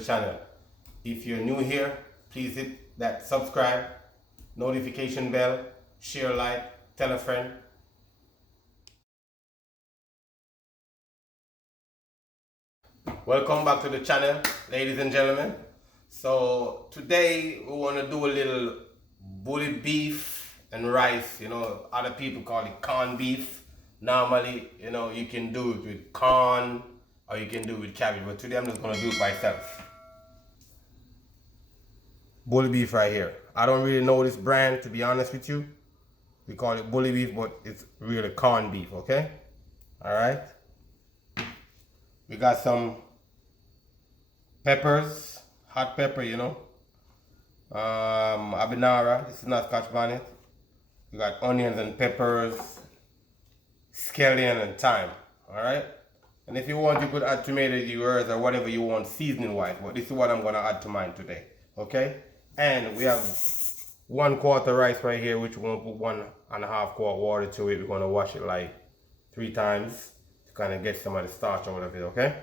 the channel. If you're new here, please hit that subscribe, notification bell, share, like, tell a friend. Welcome back to the channel, ladies and gentlemen. So today we want to do a little bully beef and rice. You know, other people call it corned beef. Normally, you know, you can do it with corn or you can do it with cabbage, but today I'm just going to do it myself. Bully beef right here. I don't really know this brand, to be honest with you. We call it bully beef, but it's really corned beef, okay? All right. We got some peppers, hot pepper, you know. Habanero, this is not Scotch bonnet. We got onions and peppers, scallion and thyme, all right? And if you want, you could add tomato, yours, or whatever you want seasoning wise, but this is what I'm gonna add to mine today, okay? And we have 1/4 rice right here, which we're gonna put 1.5 quart water to it. We're gonna wash it like 3 times to kind of get some of the starch out of it, okay?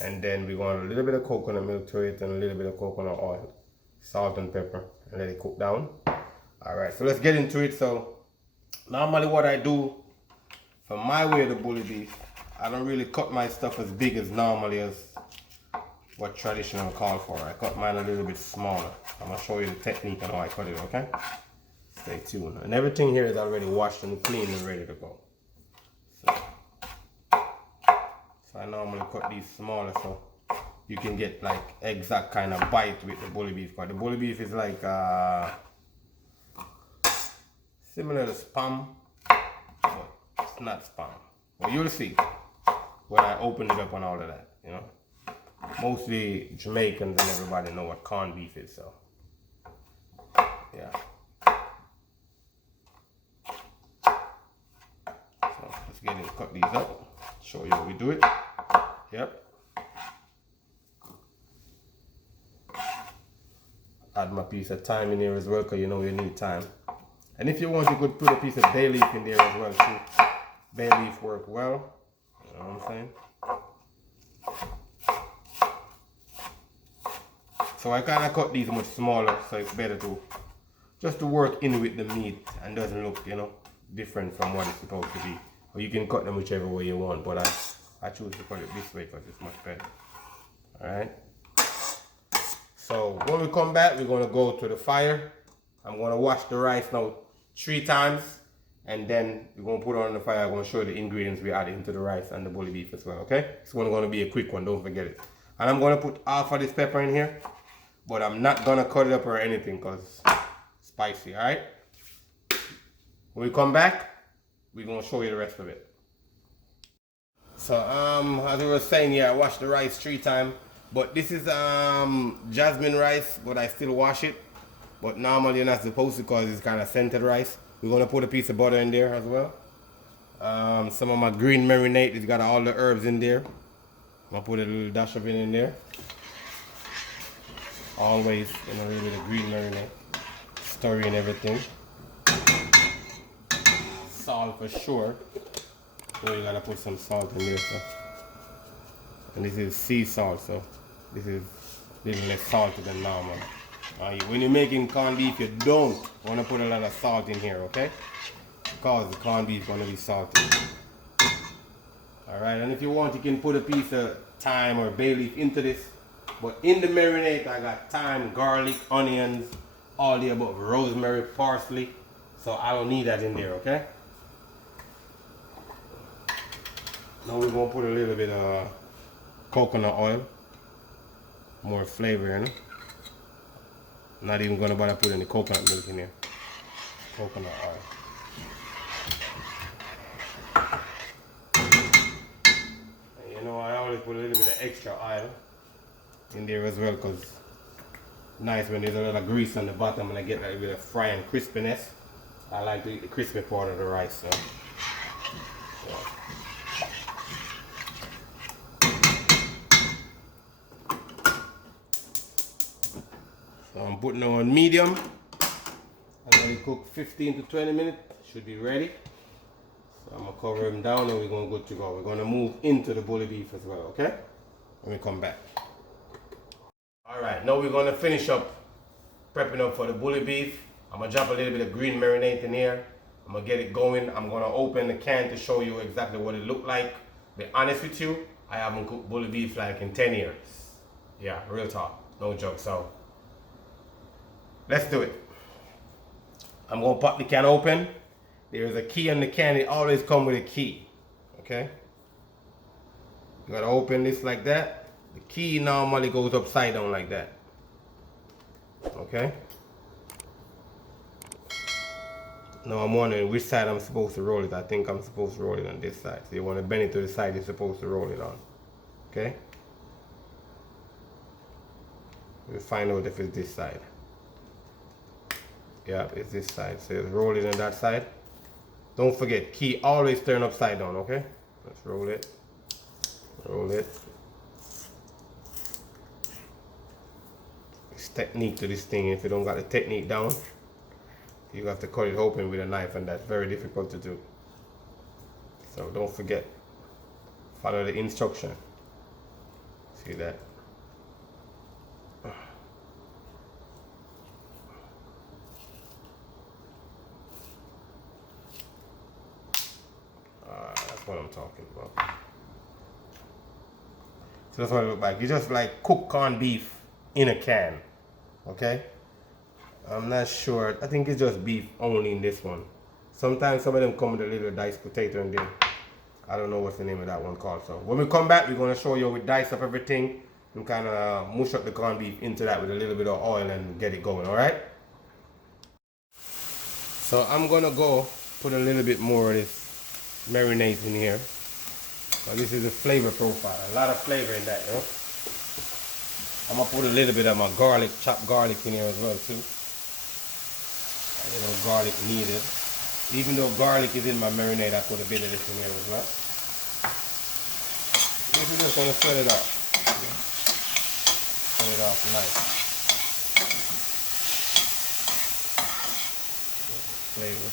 And then we're going to add a little bit of coconut milk to it and a little bit of coconut oil, salt and pepper, and let it cook down. All right, so let's get into it. So normally what I do for my way of the bully beef, I don't really cut my stuff as big as normally as what traditional call for. I cut mine a little bit smaller. I'm going to show you the technique and how I cut it, okay? Stay tuned. And everything here is already washed and clean and ready to go. So I normally cut these smaller so you can get like exact kind of bite with the bully beef. But the bully beef is like similar to spam, but it's not spam. Well, you'll see when I open it up and all of that, you know. Mostly Jamaicans and everybody know what corned beef is, so yeah. So let's get in, cut these up, show you how we do it. Yep. Add my piece of thyme in here as well, because you know you need thyme. And if you want, you could put a piece of bay leaf in there as well too. Bay leaf work well. You know what I'm saying? So I kind of cut these much smaller, so it's better to just to work in with the meat and doesn't look, you know, different from what it's supposed to be. Or you can cut them whichever way you want, but I choose to cut it this way because it's much better. Alright. So when we come back, we're going to go to the fire. I'm going to wash the rice now 3 times. And then we're going to put it on the fire. I'm going to show you the ingredients we add into the rice and the bully beef as well, okay? It's going to be a quick one, don't forget it. And I'm going to put half of this pepper in here. But I'm not going to cut it up or anything because it's spicy, alright? When we come back, we're going to show you the rest of it. So as I was saying, yeah, I washed the rice 3 times, but this is jasmine rice, but I still wash it. But normally you're not supposed to because it's kind of scented rice. We're gonna put a piece of butter in there as well. Some of my green marinade, it's got all the herbs in there. I'm gonna put a little dash of it in there. Always, you know, a little bit of green marinade, stir in everything. Salt for sure. So you gotta put some salt in there, so. And this is sea salt, so this is a little less salty than normal. When you're making corned beef, you don't want to put a lot of salt in here, okay? Because the corned beef is going to be salty. Alright, and if you want, you can put a piece of thyme or bay leaf into this. But in the marinade, I got thyme, garlic, onions, all the above, rosemary, parsley. So I don't need that in there, okay? Now we're going to put a little bit of coconut oil. More flavor in it. Not even going to bother putting any coconut milk in here. Coconut oil. And you know, I always put a little bit of extra oil in there as well because nice when there's a little grease on the bottom and I get a little bit of fry and crispiness. I like to eat the crispy part of the rice. So. So I'm putting it on medium. I'm going to cook 15 to 20 minutes. Should be ready. So I'm going to cover them down and we're going to go to go. We're going to move into the bully beef as well, okay? When we come back. Alright, now we're gonna finish up prepping up for the bully beef. I'm gonna drop a little bit of green marinade in here. I'm gonna get it going. I'm gonna open the can to show you exactly what it looked like. Be honest with you, I haven't cooked bully beef like in 10 years. Yeah, real talk, no joke. So let's do it. I'm gonna pop the can open. There's a key on the can. It always comes with a key. Okay? You gotta open this like that. The key normally goes upside down like that. Okay? Now I'm wondering which side I'm supposed to roll it. I think I'm supposed to roll it on this side. So you want to bend it to the side you're supposed to roll it on. Okay? We'll find out if it's this side. Yeah, it's this side. So roll it on that side. Don't forget, key always turn upside down, okay? Let's roll it. Roll it. There's technique to this thing. If you don't got the technique down, you have to cut it open with a knife, and that's very difficult to do. So don't forget, follow the instruction. See that? That's what I'm talking about. So that's what it looks like. You just like cook corned beef in a can. Okay? I'm not sure. I think it's just beef only in this one. Sometimes some of them come with a little diced potato in there. I don't know what's the name of that one called. So when we come back, we're going to show you we dice up everything and kind of mush up the corned beef into that with a little bit of oil and get it going, alright? So I'm going to go put a little bit more of this marinade in here. Now this is the flavor profile. A lot of flavor in that, you know? I'm going to put a little bit of my garlic, chopped garlic in here as well too. A little garlic needed. Even though garlic is in my marinade, I put a bit of this in here as well. We're just going to set it off. Set it off nice. Flavor.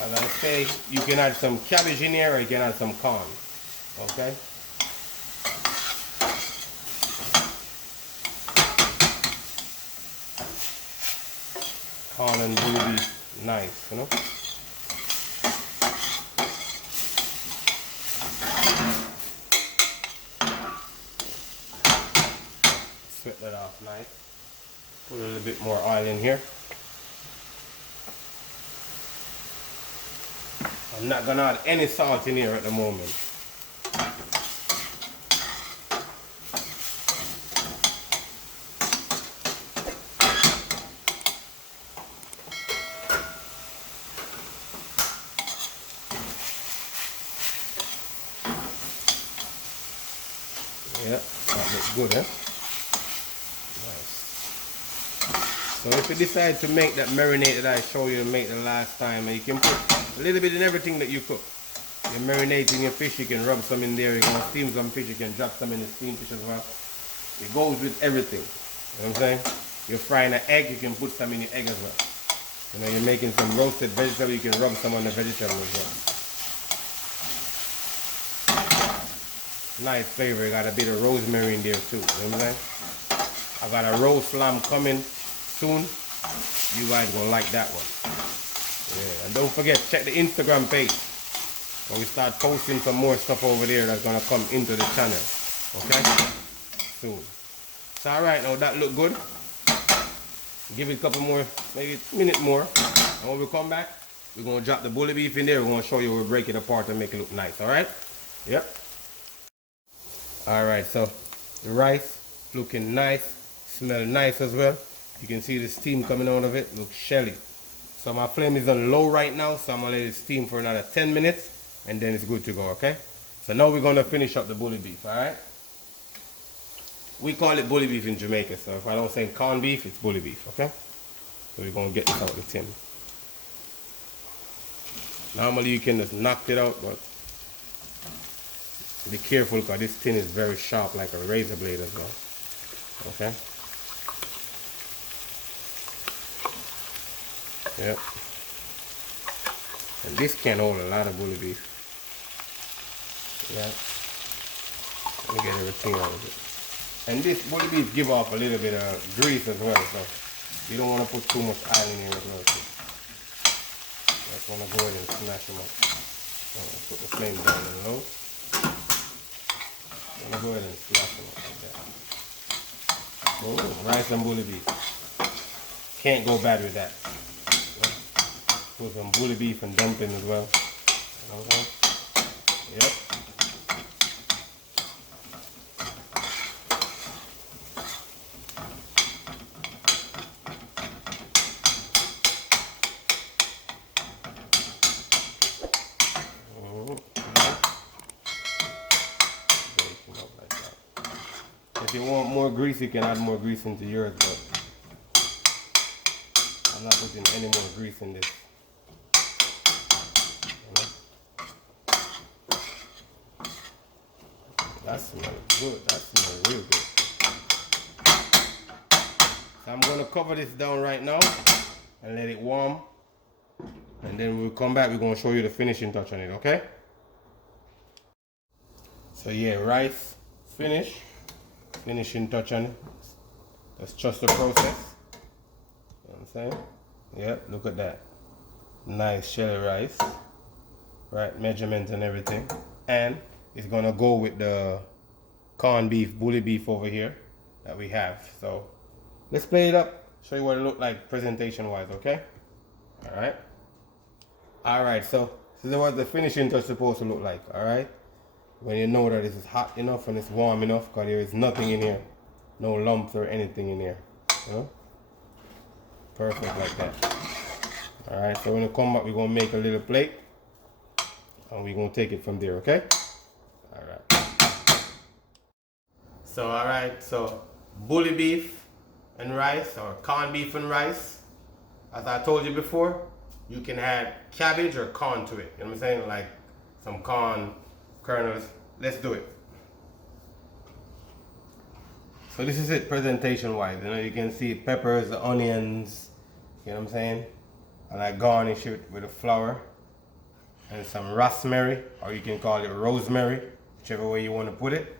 As I say, you can add some cabbage in here or you can add some corn. Okay? Corn and blue beef, nice, you know? Sweat that off nice. Put a little bit more oil in here. I'm not gonna add any salt in here at the moment. Yeah, that looks good, eh? Nice. So if you decide to make that marinade that I showed you to make the last time, you can put a little bit in everything that you cook. You're marinating your fish, you can rub some in there. You're going to steam some fish, you can drop some in the steamed fish as well. It goes with everything. You know what I'm saying? You're frying an egg, you can put some in your egg as well. You know, you're making some roasted vegetable, you can rub some on the vegetable as well. Nice flavor. You got a bit of rosemary in there too. You know what I'm saying? I got a roast lamb coming soon. You guys gonna like that one. Yeah, and don't forget, check the Instagram page. When we start posting some more stuff over there that's gonna come into the channel. Okay? Soon. It's alright now, that look good. Give it a couple more, maybe a minute more. And when we come back, we're gonna drop the bully beef in there. We're gonna show you, we'll break it apart and make it look nice, alright? Yep. Alright, so the rice looking nice, smell nice as well. You can see the steam coming out of it, looks shelly. So my flame is on low right now, so I'm gonna let it steam for another 10 minutes and then it's good to go, okay? So now we're gonna finish up the bully beef, alright? We call it bully beef in Jamaica, so if I don't say corned beef, it's bully beef, okay? So we're gonna get this out of the tin. Normally you can just knock it out, but be careful because this tin is very sharp like a razor blade as well. Okay? Yep. And this can hold a lot of bully beef. Yeah. Let me get everything out of it. And this bully beef give off a little bit of grease as well, so you don't want to put too much oil in here as well. So just want to go ahead and smash them up. Put the flame down and low. I'm gonna go ahead and smash them up like that. Boom, rice and bully beef. Can't go bad with that. Put some bully beef and dumpling as well. Okay. Yep. If you want more grease, you can add more grease into yours, but I'm not putting any more grease in this. That smells good. That smells real good. So I'm going to cover this down right now and let it warm. And then we'll come back. We're going to show you the finishing touch on it, okay? So yeah, rice finish. Finishing touch on it. Let's trust the process. You know what I'm saying? Yep, look at that. Nice shelly rice. Right, measurement and everything. And it's gonna go with the corned beef, bully beef over here that we have. So let's play it up, show you what it looked like presentation wise, okay? Alright. Alright, so this is what the finishing touch is supposed to look like, alright? When you know that this is hot enough and it's warm enough, because there is nothing in here, no lumps or anything in here, you know? Perfect like that. Alright, so when you come back, we're going to make a little plate and we're going to take it from there, okay? Alright. So, alright, so bully beef and rice, or corned beef and rice. As I told you before, you can add cabbage or corn to it. You know what I'm saying? Like some corn kernels. Let's do it. So this is it presentation wise. You know, you can see peppers, the onions, you know what I'm saying? And I garnish it with a flour and some rosemary, or you can call it rosemary, whichever way you want to put it.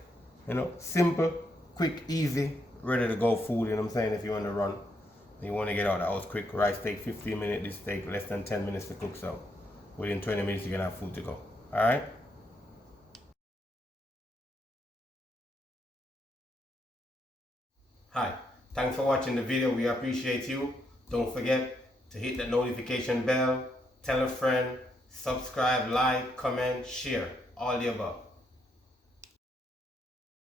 You know, simple, quick, easy, ready to go food, you know what I'm saying, if you want to run. You want to get out of the house quick. Rice take 15 minutes, this take less than 10 minutes to cook, so within 20 minutes you can have food to go. Alright? Hi, thanks for watching the video. We appreciate you. Don't forget to hit the notification bell, tell a friend, subscribe, like, comment, share, all the above.